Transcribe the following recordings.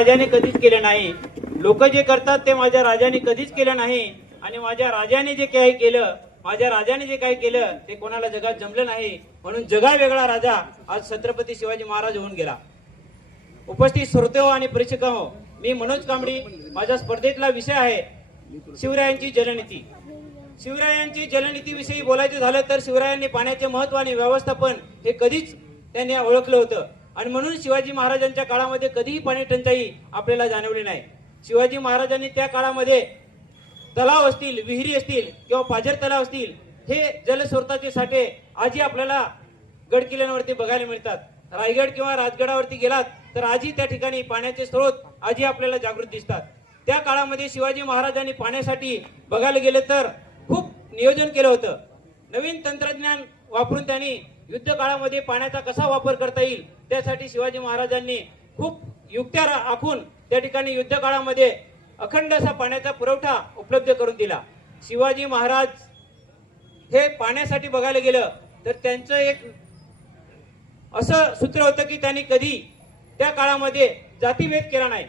राजाने कधीच केले नाही, लोक जे करतात ते माझ्या राजाने कधीच केलं नाही, आणि माझ्या राजाने जे काही केलं, माझ्या राजाने जे काही केलं ते कोणाला जगात जमलं नाही, म्हणून जगा वेगळा राजा आज छत्रपती शिवाजी महाराज होऊन गेला. उपस्थित श्रोते आणि प्रेक्षक हो, मी मनोज कांबडी. माझ्या स्पर्धेतला विषय आहे शिवरायांची जलनीती. शिवरायांची जलनीतीविषयी बोलायचं झालं तर शिवरायांनी पाण्याचे महत्व आणि व्यवस्थापन हे कधीच त्यांनी ओळखलं होतं, आणि म्हणून शिवाजी महाराजांच्या काळामध्ये कधीही पाणी टंचाई आपल्याला जाणवली नाही. शिवाजी महाराजांनी त्या काळामध्ये तलाव असतील, विहिरी असतील किंवा पाझर तलाव असतील, हे जलस्रोताचे साठे आजही आपल्याला गड किल्ल्यांवरती बघायला मिळतात. रायगड किंवा राजगडावरती गेलात तर आजही त्या ठिकाणी पाण्याचे स्रोत आजही आपल्याला जागृत दिसतात. त्या काळामध्ये शिवाजी महाराजांनी पाण्यासाठी बघायला गेलं तर खूप नियोजन केलं होतं. नवीन तंत्रज्ञान वापरून त्यांनी युद्ध काळामध्ये पाण्याचा कसा वापर करता येईल त्यासाठी शिवाजी महाराजांनी खूप युक्त्या आखून त्या ठिकाणी युद्ध काळामध्ये अखंड असा पाण्याचा पुरवठा उपलब्ध करून दिला. शिवाजी महाराज हे पाण्यासाठी बघायला गेलं तर त्यांचं एक असं सूत्र होतं की त्यांनी कधी त्या काळामध्ये जातीभेद केला नाही.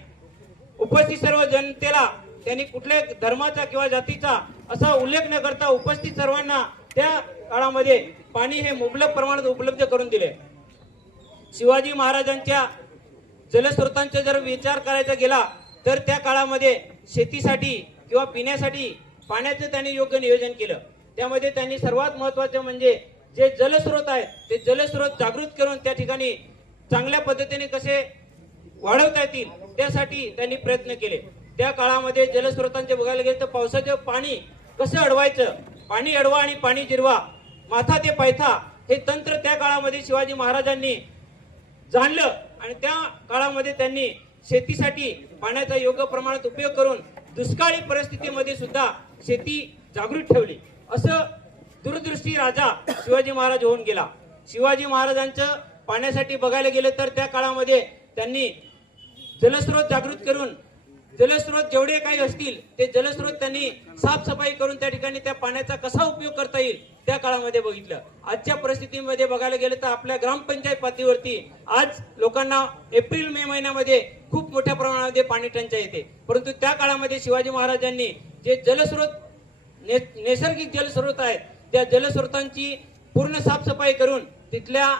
उपस्थित सर्व जनतेला त्यांनी कुठल्याही धर्माचा किंवा जातीचा असा उल्लेख न करता उपस्थित सर्वांना त्या काळामध्ये पाणी हे मुबलक प्रमाणात उपलब्ध करून दिले. शिवाजी महाराजांच्या जलस्रोतांचा जर विचार करायचा गेला तर त्या काळामध्ये शेतीसाठी किंवा पिण्यासाठी पाण्याचं त्यांनी योग्य नियोजन केलं. त्यामध्ये त्यांनी सर्वात महत्त्वाचं म्हणजे जे जलस्रोत आहेत ते जलस्रोत जागृत करून त्या ठिकाणी चांगल्या पद्धतीने कसे वाढवता येतील त्यासाठी त्यांनी प्रयत्न केले. त्या काळामध्ये जलस्रोतांचे बघायला गेले तर पावसाचं पाणी कसं अडवायचं, पाणी अडवा आणि पाणी जिरवा, माथा ते पायथा हे तंत्र त्या काळामध्ये शिवाजी महाराजांनी जाणलं, आणि त्या काळामध्ये त्यांनी शेतीसाठी पाण्याचा योग्य प्रमाणात उपयोग करून दुष्काळी परिस्थितीमध्ये सुद्धा शेती जागृत ठेवली. असं दूरदृष्टी राजा शिवाजी महाराज होऊन गेला. शिवाजी महाराजांचं पाण्यासाठी बघायला गेलं तर त्या काळामध्ये त्यांनी जलस्रोत जागृत करून जलस्रोत जेवढे काही असतील ते जलस्रोत त्यांनी साफसफाई करून त्या ठिकाणी त्या पाण्याचा कसा उपयोग करता येईल त्या काळामध्ये बघितलं. आजच्या परिस्थितीमध्ये बघायला गेलं तर आपल्या ग्रामपंचायत पातळीवरती आज लोकांना एप्रिल मे महिन्यामध्ये खूप मोठ्या प्रमाणामध्ये पाणी टंचाई येते, परंतु त्या काळामध्ये शिवाजी महाराजांनी जे जलस्रोत नैसर्गिक जलस्रोत आहेत त्या जलस्रोतांची पूर्ण साफसफाई करून तिथल्या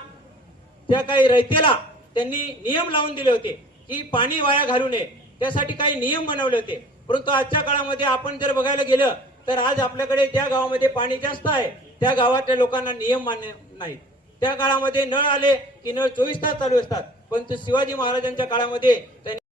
त्या काही रयतेला त्यांनी नियम लावून दिले होते की पाणी वाया घालू नये, त्यासाठी काही नियम बनवले होते. परंतु आजच्या काळामध्ये आपण जर बघायला गेलं तर आज आपल्याकडे ज्या गावामध्ये पाणी जास्त आहे त्या गावातल्या लोकांना नियम मान्य नाहीत. त्या काळामध्ये नळ आले की नळ 24 तास चालू असतात, परंतु शिवाजी महाराजांच्या काळामध्ये